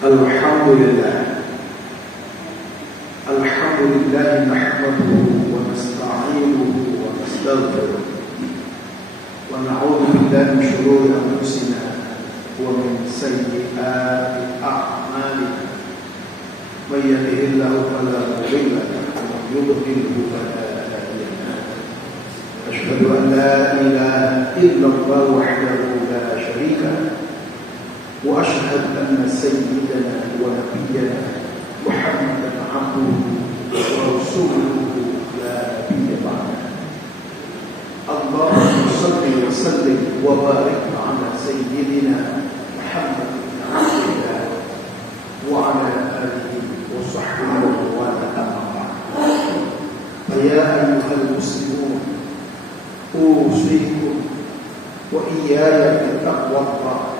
Alhamdulillah nahmaduhu wa nasta'inuhu wa nastaghfiruh wa na'udzu billahi min shururi anfusina wa min sayyiati a'malina may yahdihillahu fala mudilla lahu wa man yudlil fala hadiya lahu asyhadu an la ilaha illallah wahdahu la syarika lahu wa asyhadu anna sayyidana wa nabiyyana Muhammadan abduhu wa rasuluhu la nabiyya ba'dahu. Allahumma shalli wa sallim wa barik ala sayyidina Muhammad bin Abdillah wa ala alihi wa sahbihi wa sallam. Ya ayyuhal muslimun, usikum wa iyaya bittaqwallah.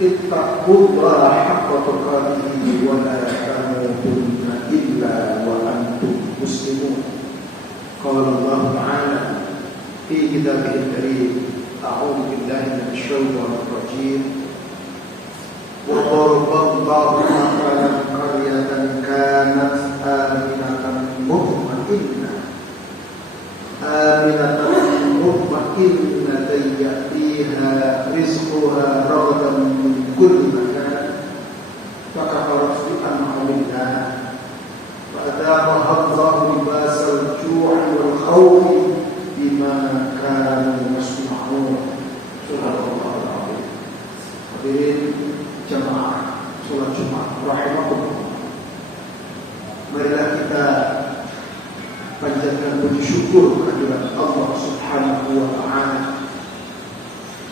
Ittaqullaha haqqa tuqatih wa la tamutunna illa wa antum muslimun. Qala Allah Ta'ala fi kitabihil karim, a'udzu billahi minasy syaithanir rajim. Wa daraballahu mathalan qaryatan kanat aminatan mutma'innah ya'tiha rizquha ragadan min kulli makan fakafarat bi an'amillah wa adaqaha Allahu libasal ju'i wal khawfi bima kanu yasma'un. Subhanallahul azim. Hadirin jamaah salat Jumat rahimakumullah. Marilah kita panjatkan puji syukur kehadirat Allah Subhanahu wa Ta'ala.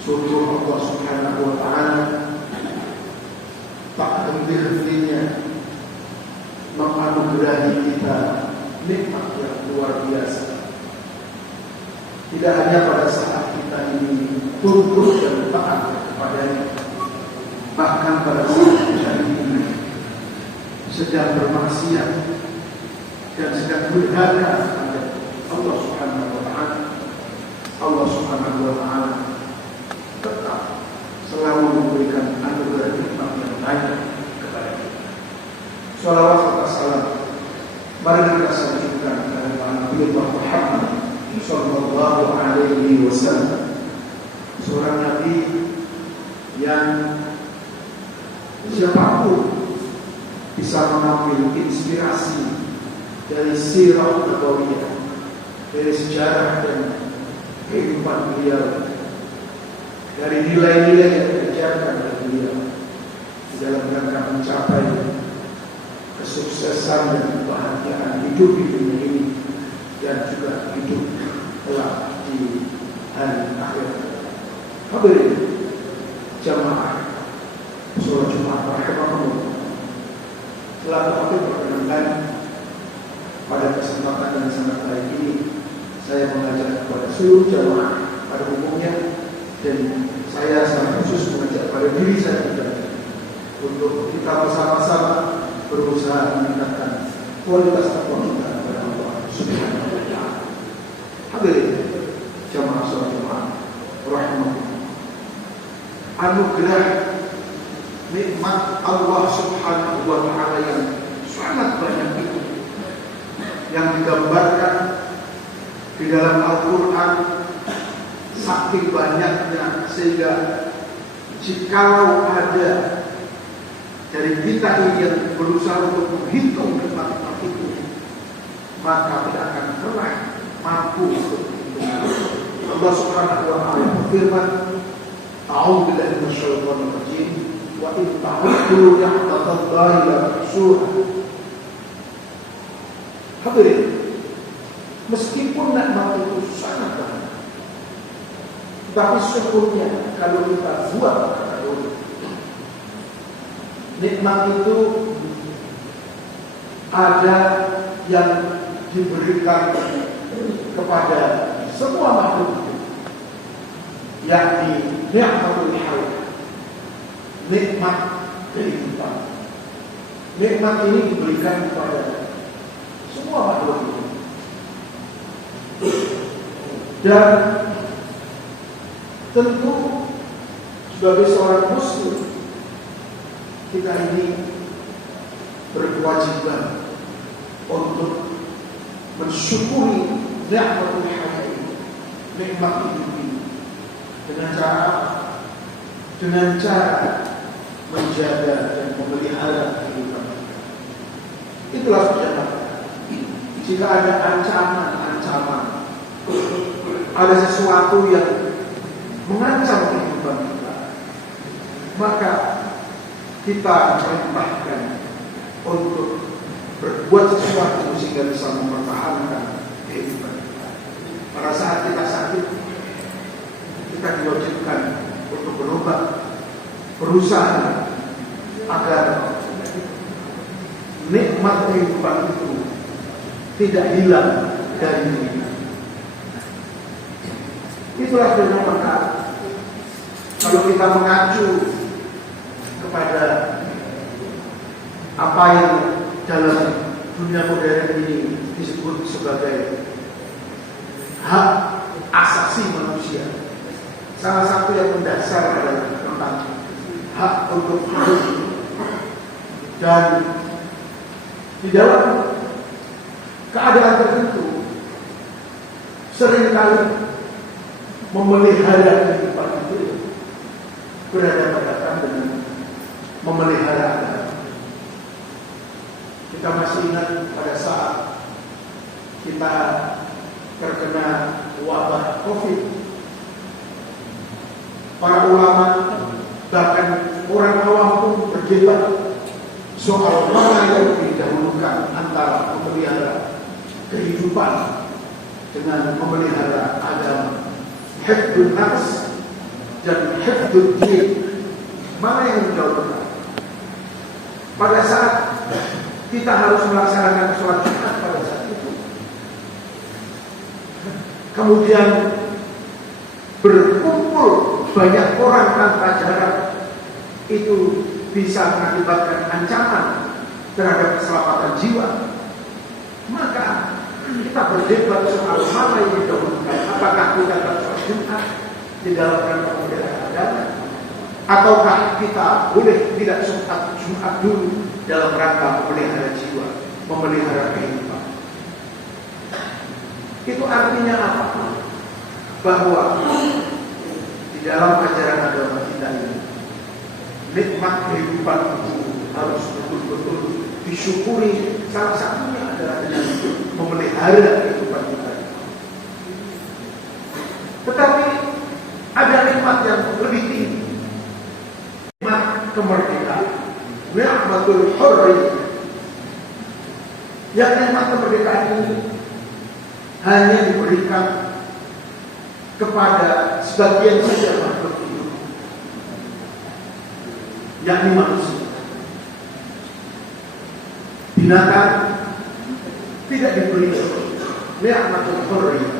Syukur Allah Subhanahu wa Ta'ala tak henti-hentinya menganugerahi kita nikmat yang luar biasa. Tidak hanya pada saat kita ini tunduk dan taat kepadanya, bahkan pada saat kita ini sedang bermaksiat dan sedang durhaka kepada Allah Subhanahu wa Ta'ala, Allah Subhanahu wa Ta'ala tetap selalu memberikan anugerah nikmat yang banyak kepada kita. Shalawat serta salam mari kita sanjungkan kepada Nabi Muhammad sallallahu alaihi wasallam, seorang nabi yang siapapun bisa mengambil inspirasi dari sirah nabawiyah, dari sejarah dan kehidupan beliau, dari nilai-nilai yang diajarkan oleh beliau di dalam rangka mencapai kesuksesan dan kebahagiaan hidup di dunia ini dan juga hidup kelak di hari akhirat. Hadirin jamaah salat Jumat rahimakumullah. Telah dapat perkenankan pada kesempatan yang sangat baik ini, saya mengajak kepada seluruh jamaah pada umumnya, dan saya sangat khusus mengajak pada diri saya pribadi untuk kita bersama-sama berusaha meningkatkan kualitas takwa kita kepada Allah Subhanahu wa Ta'ala. Hadirin jamaah salat Jumat rahimakumullah. Anugerah nikmat Allah Subhanahu wa Ta'ala yang sangat banyak itu yang digambarkan di dalam Al-Quran saking banyaknya, sehingga jikalau ada dari kita ini yang berusaha untuk menghitung nikmat-nikmat itu, maka tidak akan pernah mampu untuk menghitung. Allah Subhanahu wa Ta'ala berfirman, a'udzu billahi minasy syaithanir rajim, wa in ta'uddu ni'matallahi la tuhsuha. Hadirin, meskipun nikmat itu sangat banyak, tapi syukurnya kalau kita buat kategori nikmat itu ada yang diberikan kepada semua makhluk, yakni ni'matul hayat, nikmat kehidupan. Nikmat ini diberikan kepada semua makhluk itu. Dan tentu sebagai seorang muslim kita ini berkewajiban untuk mensyukuri nikmatul hayat ini, nikmat hidup ini, dengan cara menjaga dan memelihara kehidupan. Itulah perjalanan. Jika ada ancaman, ada sesuatu yang mengancam kehidupan kita, maka kita perintahkan untuk berbuat sesuatu sehingga bisa mempertahankan kehidupan kita. Pada saat kita sakit, kita diwajibkan untuk berobat, berusaha agar nikmat kehidupan itu tidak hilang dari diri kita. Itulah fenomena. Kalau kita mengacu kepada apa yang dalam dunia modern ini disebut sebagai hak asasi manusia, salah satu yang mendasar adalah tentang hak untuk hidup. Dan di dalam keadaan tertentu seringkali memelihara kehidupan itu berhadapan dengan memelihara agama. Kita masih ingat pada saat kita terkena wabah COVID, para ulama bahkan orang awam pun berdebat soal mana yang didahulukan antara memelihara kehidupan dengan memelihara agama. Hifdzun nafs dan hifdzud din, mana yang didahulukan? Pada saat kita harus melaksanakan sholat Jumat pada saat itu, kemudian berkumpul banyak orang tanpa jarak, itu bisa mengakibatkan ancaman terhadap keselamatan jiwa. Maka kita berdebat soal mana yang didahulukan. Apakah kita sholat Jumat di dalam rangka memelihara agama, ataukah kita boleh tidak sholat Jumat dulu dalam rangka memelihara jiwa, memelihara kehidupan. Itu artinya apa? Bahwa di dalam ajaran agama kita ini, nikmat kehidupan itu harus betul-betul disyukuri. Salah satunya adalah dengan memelihara kehidupan kita. Tetapi ada nikmat yang lebih tinggi, nikmat kemerdekaan, nikmatul hurriyah. Yang nikmat kemerdekaan ini hanya diberikan kepada sebagian saja makhluk hidup, yakni manusia. Binatang tidak diberi nikmatul hurriyah,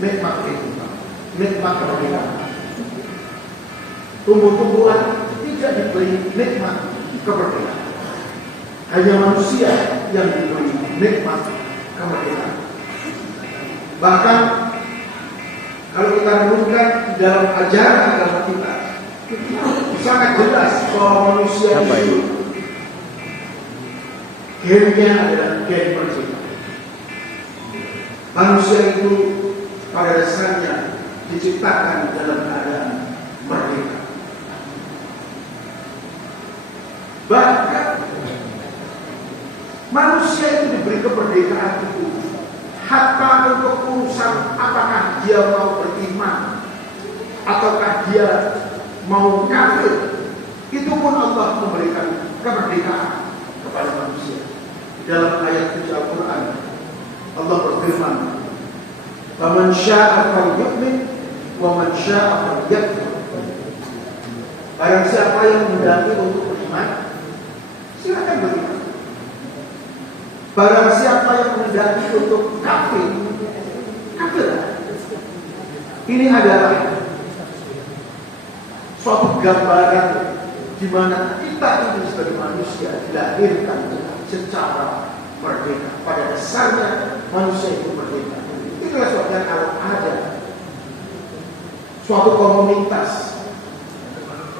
nikmat kehidupan, nikmat kemerdekaan. Tumbuh-tumbuhan tidak diberi nikmat kemerdekaan. Hanya manusia yang diberi nikmat kemerdekaan. Bahkan kalau kita renungkan dalam ajaran agama kita, sangat jelas bahwa manusia itu gennya adalah gen merdeka. Manusia itu pada dasarnya diciptakan dalam keadaan merdeka. Bahkan manusia itu diberi kemerdekaan itu hatta untuk urusan apakah dia mau beriman ataukah dia mau kafir, itu pun Allah memberikan kemerdekaan kepada manusia. Dalam ayat suci Al-Quran Allah berfirman, "Faman syaa'a falyu'min wa man syaa'a falyakfur." Barang siapa yang menghendaki untuk beriman, silakan beriman. Barang siapa yang menghendaki untuk kafir, kafir. Ini adalah suatu gambaran di mana kita ini sebagai manusia dilahirkan secara merdeka. Pada dasarnya manusia itu merdeka. Itulah sebabnya kalau ada suatu komunitas,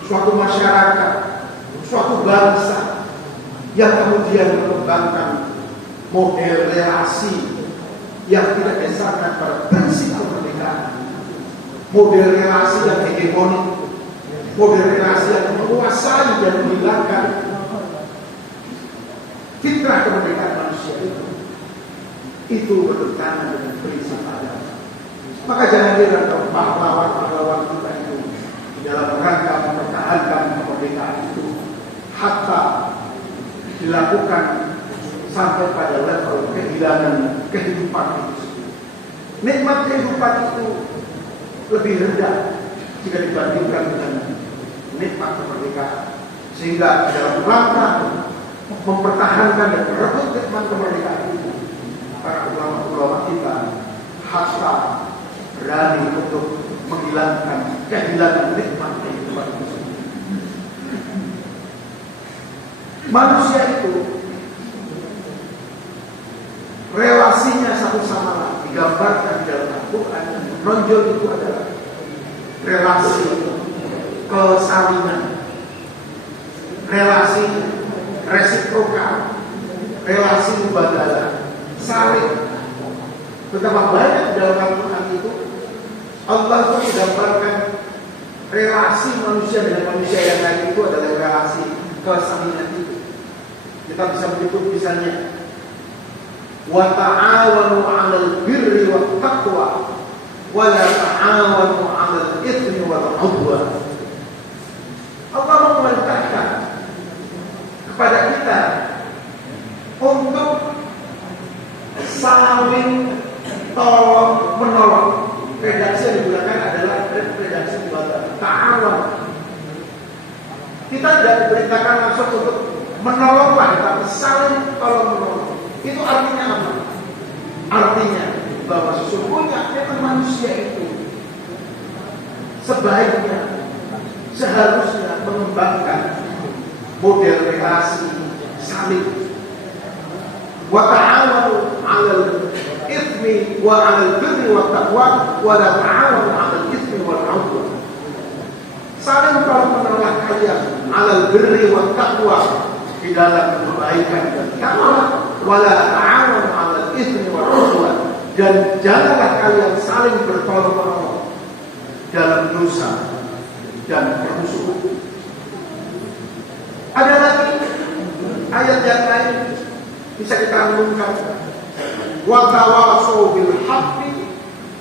suatu masyarakat, suatu bangsa yang kemudian mengembangkan model relasi yang tidak dasarkan pada prinsip kemerdekaan, model relasi yang hegemonik, model relasi yang menguasai dan menghilangkan fitrah kemerdekaan manusia itu bertentangan dengan prinsip agama. Maka jangan heran kalau pahlawan-pahlawan kita itu dalam rangka mempertahankan kemerdekaan itu hatta dilakukan sampai pada level kehilangan kehidupan itu. Nikmat kehidupan itu lebih rendah jika dibandingkan dengan nikmat kemerdekaan. Sehingga dalam rangka mempertahankan dan merebut nikmat kemerdekaan itu, para ulama-ulama kita hatta berani untuk menghilangkan kehilangan nikmat kehidupan itu. Manusia itu relasinya satu sama lain digambarkan dalam Al-Quran. Menonjol itu adalah relasi kesalinan, relasi resiprokal, relasi mubadalah, saling. Betapa banyak dalam Al-Quran itu Allah itu menggambarkan relasi manusia dengan manusia yang lain itu adalah relasi kesalinan itu. Kita bisa menyebut misalnya wa ta'awanu 'alal birri wat taqwa wa la ta'awanu 'alal itsmi wal 'udwan. Allah memerintahkan kepada kita untuk saling tolong menolong. Redaksi yang digunakan adalah redaksi ta'awan. Kita tidak diperintahkan langsung untuk menolonglah, tapi saling tolong menolong. Itu artinya apa? Artinya bahwa sesungguhnya memang manusia itu sebaiknya, seharusnya mengembangkan model relasi saling. Wa ta'awanu 'alal itsmi wa 'alal birri wat taqwa wa la ta'awanu 'alal itsmi wal 'udwan. Saling tolong-menolong kalian 'alal birri wat taqwa, di dalam kebaikan dan takwa, wala ta'awanu 'alal itsmi wal 'udwan, dan janganlah kalian saling bertolong-menolong dalam dosa dan permusuhan. Ada lagi ayat yang lain bisa kita renungkan. Wa tawasau bil haqqi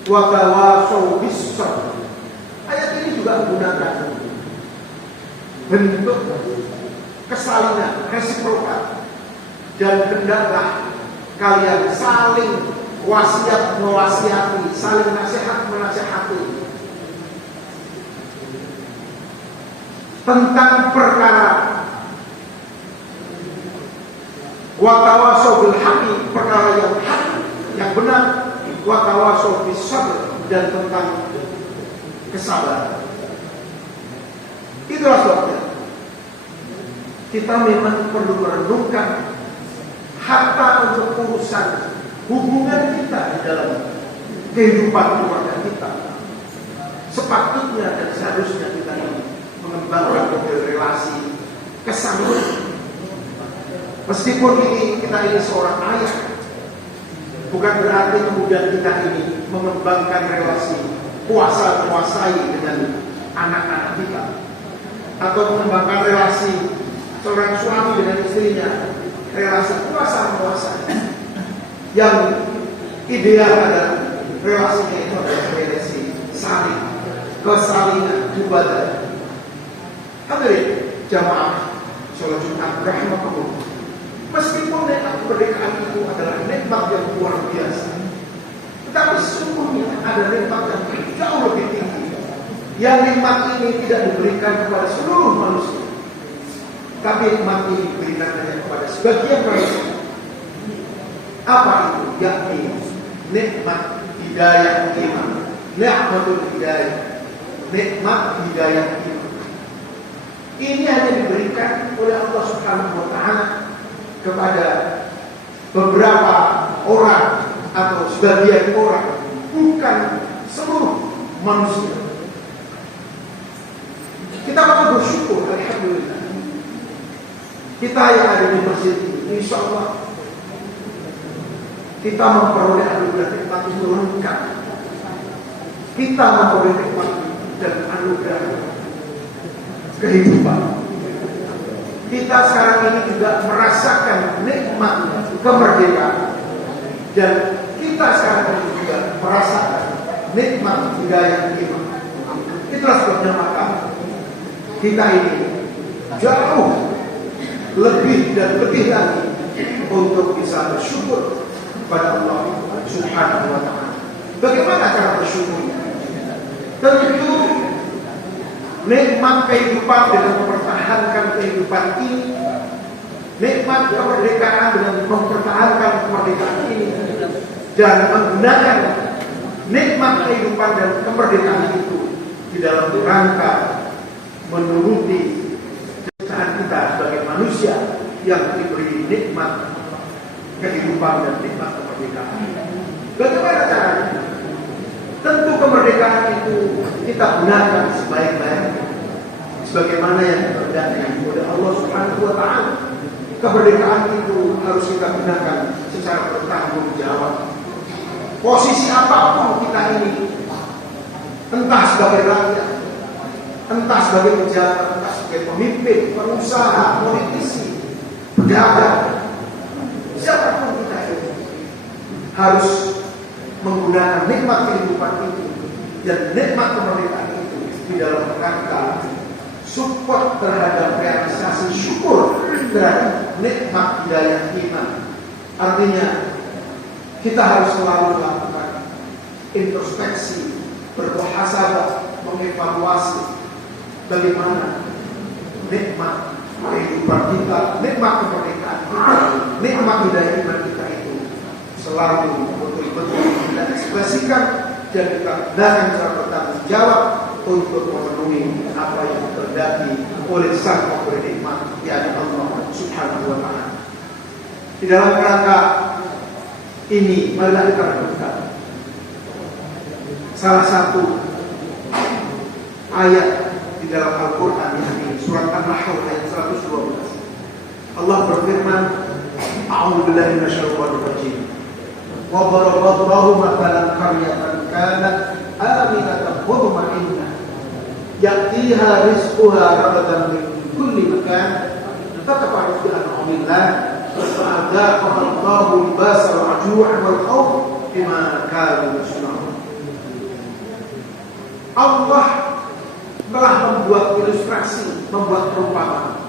wa tawasau bis sabr. Ayat ini juga menggunakan bentuk kesalinan, resiprokal, dan hendaklah kalian saling wasiat mewasiati, saling nasihat menasihati tentang perkara wa tawasau bil haqqi, perkara yang hak, yang benar, wa tawasau bis sabr, dan tentang kesabaran. Itulah sebabnya kita memang perlu merenungkan hatta untuk urusan hubungan kita di dalam kehidupan keluarga kita. Sepatutnya dan seharusnya kita mengembangkan model relasi kesalinan. Meskipun kita ini seorang ayah, bukan berarti kemudian kita ini mengembangkan relasi kuasa menguasai dengan anak-anak kita, atau mengembangkan relasi seorang suami dengan istrinya, relasi kuasa menguasai. Yang ideal adalah relasinya itu adalah relasi saling, kesalinan, ibadah. Hadirin jamaah sholat Jumat rahimakumullah. Meskipun nikmat kemerdekaan itu adalah nikmat yang luar biasa, tetapi sesungguhnya ada nikmat yang jauh lebih tinggi. Yang nikmat ini tidak diberikan kepada seluruh manusia, tapi nikmat ini diberikan hanya kepada sebagian manusia. Apa itu? Yakni nikmat hidayah iman, nikmatul hidayah, nikmat hidayah iman. Ini hanya diberikan oleh Allah Subhanahu wa Ta'ala kepada beberapa orang atau sebagian orang, bukan seluruh manusia. Kita patut bersyukur, alhamdulillah, Kita yang ada di masjid ini, insya Allah kita memperoleh anugerah nikmat itu lengkap. Kita memperoleh nikmat dan anugerah kehidupan. Kita sekarang ini juga merasakan nikmat kemerdekaan, dan kita sekarang ini juga merasakan nikmat hidayah iman. Itulah sebabnya maka kita ini jauh lebih dan lebih lagi untuk bisa bersyukur pada Allah Subhanahu wa ta'ala. Bagaimana cara bersyukurnya? Tentu nikmat kehidupan dengan mempertahankan kehidupan ini, nikmat kemerdekaan dengan mempertahankan kemerdekaan ini, dan menggunakan nikmat kehidupan dan kemerdekaan itu di dalam rangka menuruti kecintaan kita sebagai manusia yang diberi nikmat kehidupan dan nikmat kemerdekaan. Bagaimana caranya? Tentu kemerdekaan itu kita gunakan sebaik-baiknya, sebagaimana yang dikehendaki oleh Allah Subhanahu wa ta'ala. Kemerdekaan itu harus kita gunakan secara bertanggung jawab. Posisi apapun kita ini, entah sebagai rakyat, entah sebagai pejabat, entah sebagai pemimpin, pengusaha, politisi, pedagang, siapapun kita ini harus menggunakan nikmat kehidupan itu dan nikmat kemerdekaan itu di dalam rangka support terhadap realisasi syukur terhadap nikmat hidayah iman. Artinya kita harus selalu melakukan introspeksi, bermuhasabah, mengevaluasi bagaimana nikmat kehidupan kita, nikmat kemerdekaan kita, nikmat hidayah iman kita itu selalu betul-betul kita ekspresikan dan kita gunakan cara bertanggung jawab untuk memenuhi apa yang dikehendaki oleh Sang Pemberi nikmat, yakni Allah Subhanahu wa ta'ala. Di dalam rangka ini, marilah kita renungkan salah satu ayat di dalam Al-Quran, yakni surat An-Nahl ayat 112. Allah berfirman, A'udzu billahi minasyaitonir rajim. Wa daraballahu mathalan qaryatan kanat aminatan mutma'innah ya'tiha rizquha ragadan min kulli makan fakafarat bi an'amillah fa'adaqaha Allahu libasal 'ju'i wal khawf bima kanu yasna'un. Allah telah membuat ilustrasi, membuat perumpamaan.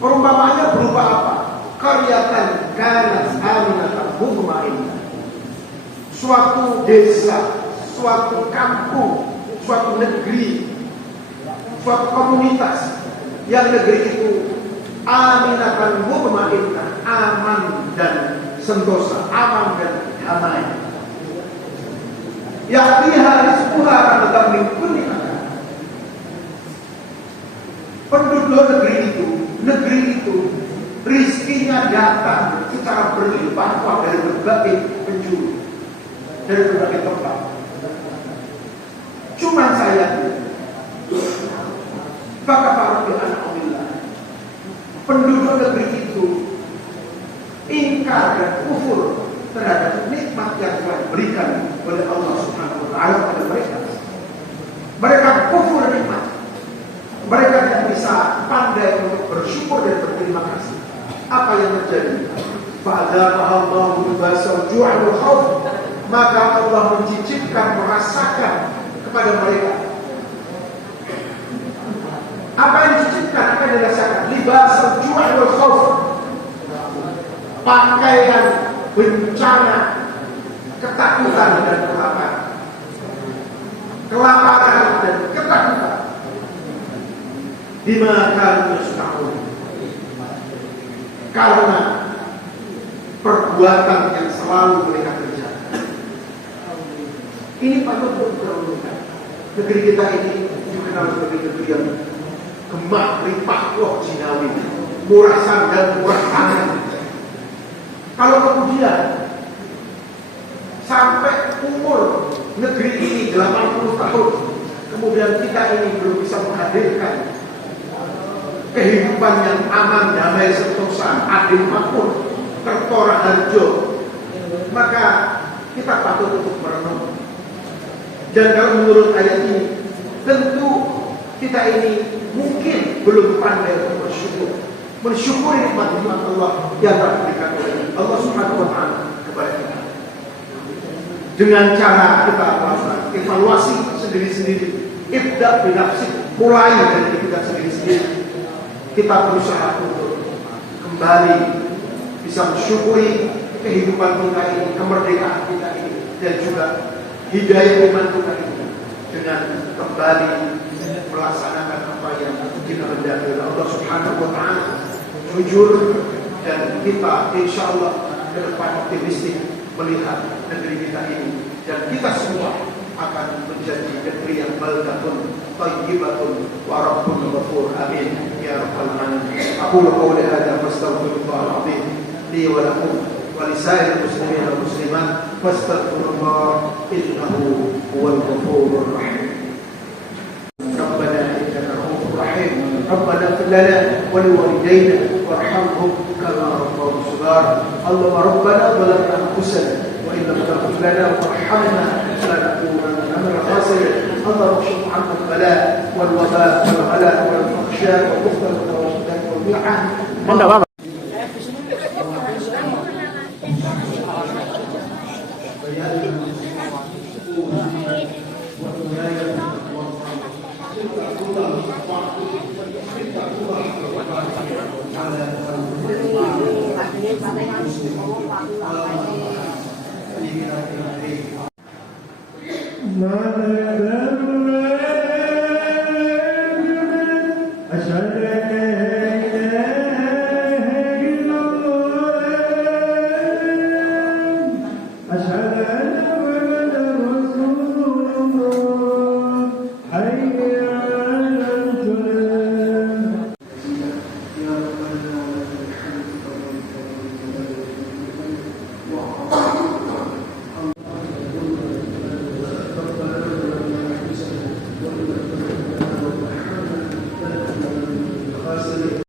Perumpamaannya berupa apa? Qaryatan kanat aminatan mutma'innah. Suatu desa, suatu kampung, suatu negeri, suatu komunitas yang negeri itu aminatan mutma'innah, aman dan sentosa, aman dan damai. Ya'tiha rizquha ragadan min kulli makan. Penduduk negeri itu rizkinya datang secara berlimpah dari berbagai penjuru, dari berbagai tempat. Cuma saya fakafarat bi an'amillah. Penduduk negeri itu ingkar dan kufur terhadap nikmat yang telah diberikan oleh Allah Subhanahu wa ta'ala kepada mereka. Mereka kufur nikmat. Mereka tidak bisa pandai untuk bersyukur dan berterima kasih. Apa yang terjadi? Fa'adzaqaha Allahu libasal ju'i wal khawf. Maka Allah mencicipkan, merasakan kepada mereka. Apa yang dicicipkan akan dirasakan? Libasal ju'i wal khawf. Pakaian bencana, ketakutan dan kelaparan. Kelaparan dan ketakutan. Bima kanu yasna'un. Karena perbuatan yang selalu mereka kerjakan. Ini patut untuk direnungkan. Negeri kita ini dikenal sebagai negeri yang gemah, ripah, loh, jinawi, murah sandal, murah tangan. Kalau kemudian sampai umur negeri ini 80 tahun, kemudian kita ini belum bisa menghadirkan kehidupan yang aman, damai, sentosa, adil makmur, tertora harjo, maka kita patut untuk merenung. Dan kalau menurut ayat ini, tentu kita ini mungkin belum pandai untuk bersyukur, mensyukuri nikmat-nikmat Allah yang telah diberikan oleh Allah Subhanahu wa Ta'ala kepada kita. Dengan cara kita melakukan evaluasi sendiri-sendiri, ibda binafsi, mulai dari kita sendiri-sendiri. Kita berusaha untuk kembali bisa mensyukuri kehidupan kita ini, kemerdekaan kita ini, dan juga hidayah iman kita ini, dengan kembali melaksanakan apa yang kita hendaki oleh Allah Subhanahu wa Ta'ala, jujur, dan kita insya Allah ke depan optimistik melihat negeri kita ini, dan kita semua akan menjadi negeri yang baldatun thayyibatun wa rabbun ghafur. Amin ya rabbal alamin. Aqulu qawli hadza fastaghfirullahal azim li wa lakum wa lisairil muslimin wal muslimat fastaghfirullah innahu huwal ghafurur rahim. Rabbana innaka ra'ufur rahim. Rabbana ighfir lana wa liwalidayna warhamhum kama rabbawna shighara. Allahumma rabbana zalamna anfusana wa in lam taghfir lana warhamna lanakunanna minal khasirin. اللهم اكشف عنا البلاء والوباء والغلاء والفحشاء والبخل والتوحد والمحن. أشهد أن